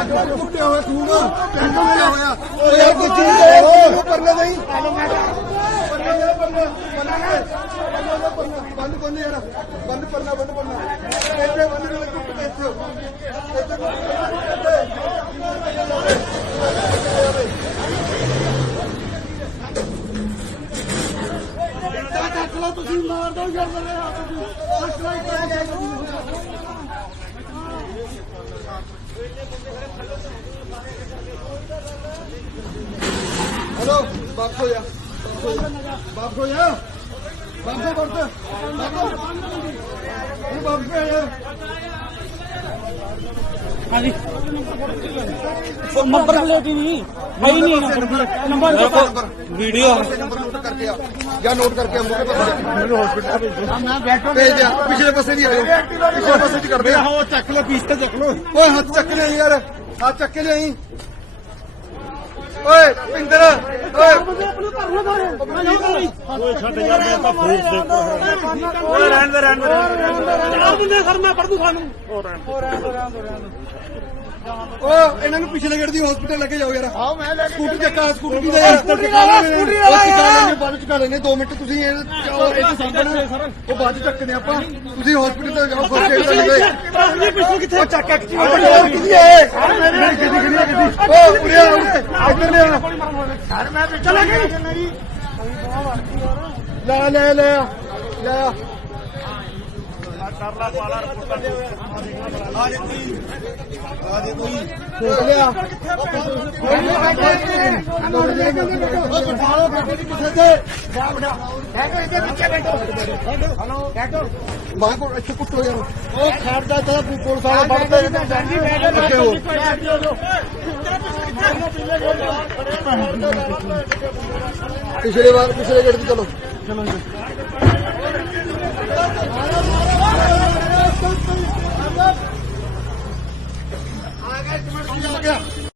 ਕੁੱਟਿਆ ਹੋਇਆ ਤੂੰ ਨਾ ਟੈਂਕਰ ਮਿਲਿਆ ਹੋਇਆ ਉਹ ਯਾਰ ਕੁਝ ਨਹੀਂ ਪਰਨਾ ਨਹੀਂ ਬੰਦ ਬੰਦ ਯਾਰ ਬੰਦ ਪਰਨਾ ਇੱਥੇ ਬੰਦ ਨੂੰ ਕੁੱਟ ਕੇ ਇੱਥੇ ਚੱਕ ਲਓ ਤੁਸੀਂ ਮਾਰ ਦੋ ਯਾਰ ਮੇਰੇ ਹੱਥ ਨੂੰ ਚੱਕ ਲਓ हेलो वापस हो जा वापस हो जा वापस आया हाँ जी नंबर प्लेट ही नहीं है ही नहीं नंबर वीडियो नोट करके आ या नोट करके मुझे हॉस्पिटल भेज दिया पिछले पासे नहीं आए पिछले पासे कर दे चक लो पीस चक लो ओए हाथ चक ले यार हाथ चक के ले ਓਏ ਪਿੰਦਰ ਓਏ ਛੱਡ ਯਾਰ ਮੈਂ ਤਾਂ ਫੇਸ ਦੇਖ ਓਏ ਰਹਿਣ ਦੇ ਚਲਾ ਦਿੰਦੇ ਸਰ ਮੈਂ ਪੜ ਦੂ ਸਾਨੂੰ ਓ ਇਹਨਾਂ ਨੂੰ ਪਿਛਲੇ ਗੇੜ ਦੀ ਹਸਪੀਟਲ ਲੈ ਕੇ ਜਾਓ ਯਾਰ ਹਾਂ ਮੈਂ ਲੈ ਕੇ ਸਕੂਟੀ ਚੱਕਾ ਸਕੂਟੀ ਦਾ ਯਾਰ ਬਾਅਦ ਚ ਚਕਾ ਲੈਣੇ 2 ਮਿੰਟ ਤੁਸੀਂ ਇਹ ਸਾਹਮਣੇ ਉਹ ਬਾਅਦ ਚ ਚੱਕਦੇ ਆਪਾਂ ਤੁਸੀਂ ਹਸਪੀਟਲ ਤੇ ਜਾਓ ਫਸਟ ਏਡ ਲੈ ਪਿੱਛੇ ਕਿੱਥੇ ਚੱਕ ਕਿੱਥੇ ਹੈ ਓ ਉਰੇ ਇੱਧਰ ਲੈ ਸਰ ਮੈਂ ਚਲਾ ਗਈ ਲੈ ਕਰ ਲਾ ਪਾਲਾ ਰਿਪੋਰਟ ਆ ਜੇ ਕੋਈ ਲਿਆ ਮਾਂ ਕੋਲ ਇੱਥੇ ਕੁੱਟੋ ਯਾਰ ਉਹ ਖੜਦਾ ਤਾਂ ਪੁਲਿਸ ਵਾਲੇ ਵੜਦੇ ਪਿਛਲੇ ਗੇਟ ਤੇ ਚਲੋ ਆ ਗਿਆ